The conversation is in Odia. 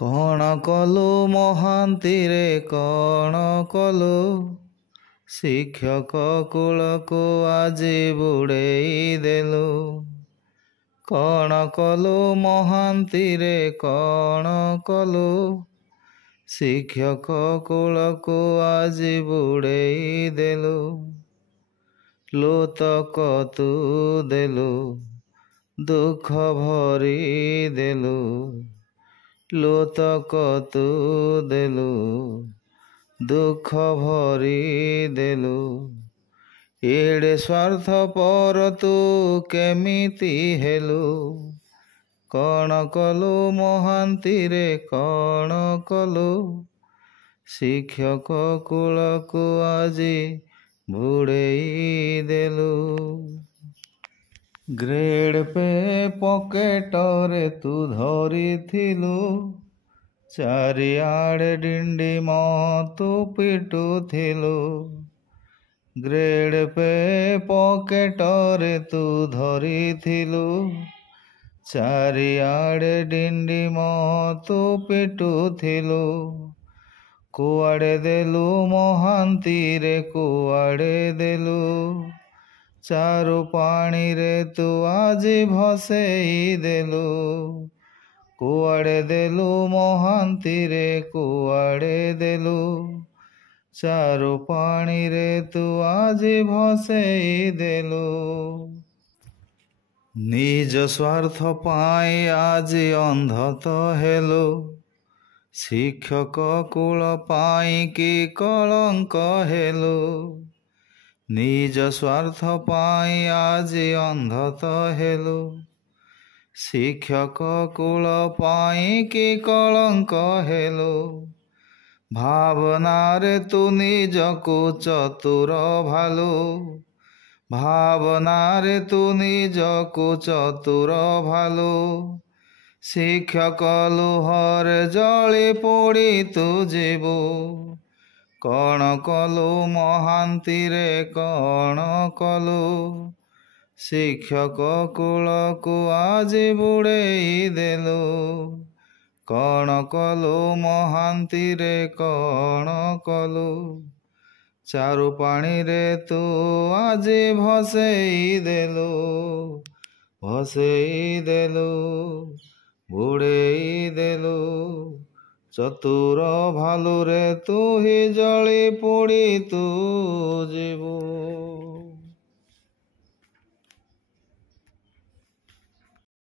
କ'ଣ କଲୁ ମହାନ୍ତିରେ କ'ଣ କଲୁ? ଶିକ୍ଷକ କୂଳକୁ ଆଜି ବୁଡ଼େଇ ଦେଲୁ। କ'ଣ କଲୁ ମହାନ୍ତିରେ କ'ଣ କଲୁ? ଶିକ୍ଷକ କୂଳକୁ ଆଜି ବୁଡ଼େଇ ଦେଲୁ। ଲୋତକ ତୁ ଦେଲୁ, ଦୁଃଖ ଭରି ଦେଲୁ। ଲୋତକ ତୁ ଦେଲୁ, ଦୁଃଖ ଭରି ଦେଲୁ। ଏଡ଼େ ସ୍ୱାର୍ଥପର ତୁ କେମିତି ହେଲୁ? କ'ଣ କଲୁ ମହାନ୍ତିରେ କ'ଣ କଲୁ? ଶିକ୍ଷକ କୂଳକୁ ଆଜି ବୁଡ଼େଇ ଦେଲୁ। ଗ୍ରେଡ୍ ପେ ପକେଟରେ ତୁ ଧରିଥିଲୁ, ଚାରିଆଡ଼େ ଡିଣ୍ଡିମ ତୁ ପିଟୁଥିଲୁ। ଗ୍ରେଡ୍ ପେ ପକେଟରେ ତୁ ଧରିଥିଲୁ, ଚାରିଆଡ଼େ ଡିଣ୍ଡିମ ତୁ ପିଟୁଥିଲୁ। କୁଆଡ଼େ ଦେଲୁ ମହାନ୍ତିରେ କୁଆଡ଼େ ଦେଲୁ? ଚାରୁ ପାଣିରେ ତୁ ଆଜି ଭସେଇ ଦେଲୁ। କୁଆଡ଼େ ଦେଲୁ ମହାନ୍ତିରେ କୁଆଡ଼େ ଦେଲୁ? ଚାରୁ ପାଣିରେ ତୁ ଆଜି ଭସେଇ ଦେଲୁ। ନିଜ ସ୍ୱାର୍ଥ ପାଇଁ ଆଜି ଅନ୍ଧ ତ ହେଲୁ। ଶିକ୍ଷକ କୂଳ ପାଇଁ କି କଳଙ୍କ ହେଲୁ। ନିଜ ସ୍ୱାର୍ଥ ପାଇଁ ଆଜି ଅନ୍ଧ ତ ହେଲୁ। ଶିକ୍ଷକ କୂଳ ପାଇଁ କି କଳଙ୍କ ହେଲୁ। ଭାବନାରେ ତୁ ନିଜକୁ ଚତୁର ଭାଲୁ। ଭାବନାରେ ତୁ ନିଜକୁ ଚତୁର ଭାଲୁ। ଶିକ୍ଷକ ଲୁହରେ ଜଳି ପୋଡ଼ି ତୁ ଯିବୁ। କ'ଣ କଲୁ ମହାନ୍ତିରେ କ'ଣ କଲୁ? ଶିକ୍ଷକ କୂଳକୁ ଆଜି ବୁଡ଼େଇ ଦେଲୁ। କ'ଣ କଲୁ ମହାନ୍ତିରେ କ'ଣ କଲୁ? ଚାରୁ ପାଣିରେ ତୁ ଆଜି ଭସେଇ ଦେଲୁ। ଭସେଇ ଦେଲୁ, ବୁଡ଼େଇ ଦେଲୁ। ଚତୁର ଭାଲୁରେ ତୁ ହି ଜଳି ପୋଡ଼ି ତୁ ଯିବୁ।